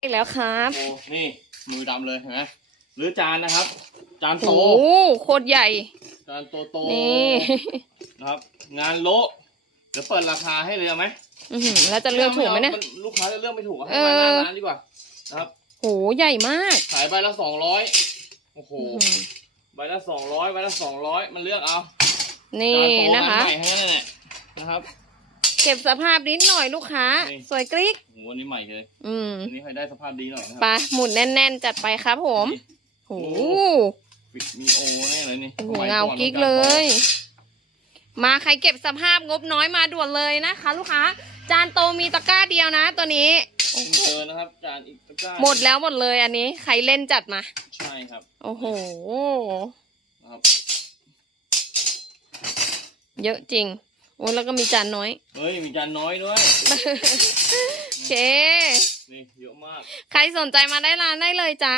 อีกแล้วครับ โอ้นี่มือดำเลยเห็นไหมหรือจานนะครับ จานโอ้โตโหโคตรใหญ่ จานโตโตนี่ นะครับ งานโละเดี๋ยวเปิดราคาให้เลยเอาไหมอื้อหือแล้วจะเลือกถูกไหมเนี่ย ลูกค้าจะเลือกไม่ถูกอะให้เอมาหอน้าร้านดีกว่านะครับ โห ใหญ่มากขายใบละสองร้อยโอ้โหอื้อหือใบละสองร้อยใบละสองร้อยมันเลือกเอานี่จานโตนะคะงานใหม่ทั้งนั้นแหละนะครับ เก็บสภาพนิดหน่อยลูกค้า นี่ สวยกริ๊กโอ้โหอันนี้ใหม่เลยอืมอันนี้ให้ได้สภาพดีหน่อยนะคไปรับหมุนแน่น ๆ จัดไปครับผมโหปิดมีโอแน่เลยนี่โอ้โหสมัยเงาอนกิ๊กมันเลจานโตยมาใครเก็บสภาพงบน้อยมาด่วนเลยนะคะ ลูกค้า จานโตมีตะกร้าเดียวนะ ตัวนี้เพิ่งเจอนะครับจานอีกตะกร้าหมดแล้วหมดเลยอันนี้ ใครเล่นจัดมา ใช่ครับโอ้โห นะครับเยอะจริง โอ้แล้วก็มีจานน้อย เฮ้ย มีจานน้อยด้วย โอเค นี่เยอะมาก ใครสนใจมาได้ร้านได้เลยจ้า